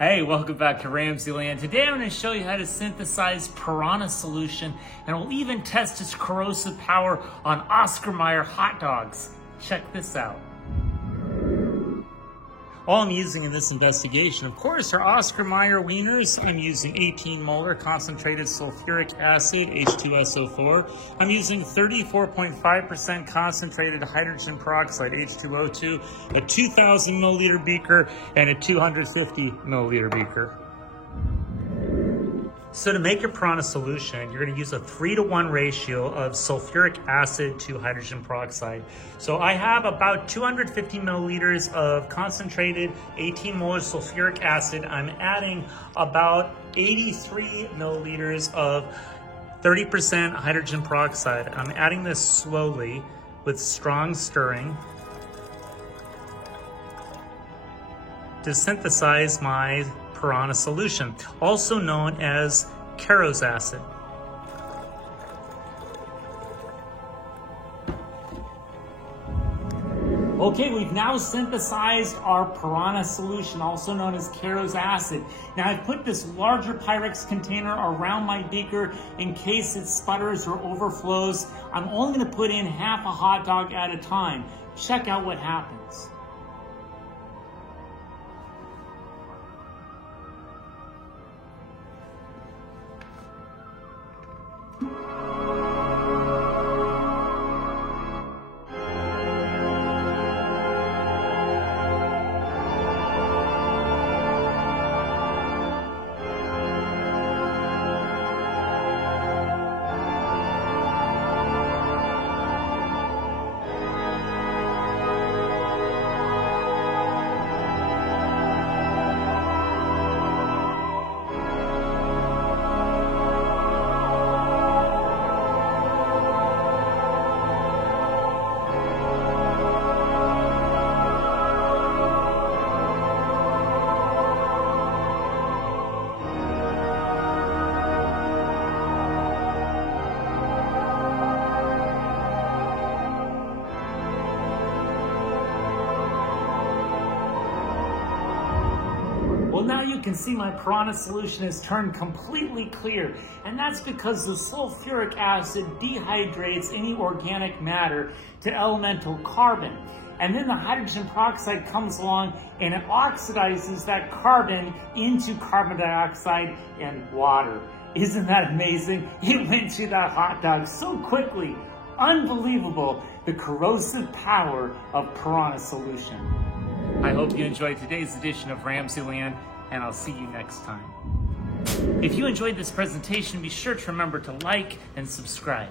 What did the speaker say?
Hey, welcome back to Ramsey Land. Today I'm going to show you how to synthesize Piranha solution, and we'll even test its corrosive power on Oscar Mayer hot dogs. Check this out. All I'm using in this investigation, of course, are Oscar Mayer wieners. I'm using 18 molar concentrated sulfuric acid, H2SO4. I'm using 34.5% concentrated hydrogen peroxide, H2O2, a 2,000 milliliter beaker, and a 250 milliliter beaker. So to make your Piranha solution, you're going to use a 3-to-1 ratio of sulfuric acid to hydrogen peroxide. So I have about 250 milliliters of concentrated 18 molar sulfuric acid. I'm adding about 83 milliliters of 30% hydrogen peroxide. I'm adding this slowly with strong stirring to synthesize my Piranha solution, also known as Caro's acid. Okay, we've now synthesized our Piranha solution, also known as Caro's acid. Now I've put this larger Pyrex container around my beaker in case it sputters or overflows. I'm only going to put in half a hot dog at a time. Check out what happens. Well, now you can see my Piranha solution has turned completely clear, and that's because the sulfuric acid dehydrates any organic matter to elemental carbon. And then the hydrogen peroxide comes along and it oxidizes that carbon into carbon dioxide and water. Isn't that amazing? It went through that hot dog so quickly. Unbelievable, the corrosive power of Piranha solution. I hope you enjoyed today's edition of Ramsey Land, and I'll see you next time. If you enjoyed this presentation, be sure to remember to like and subscribe.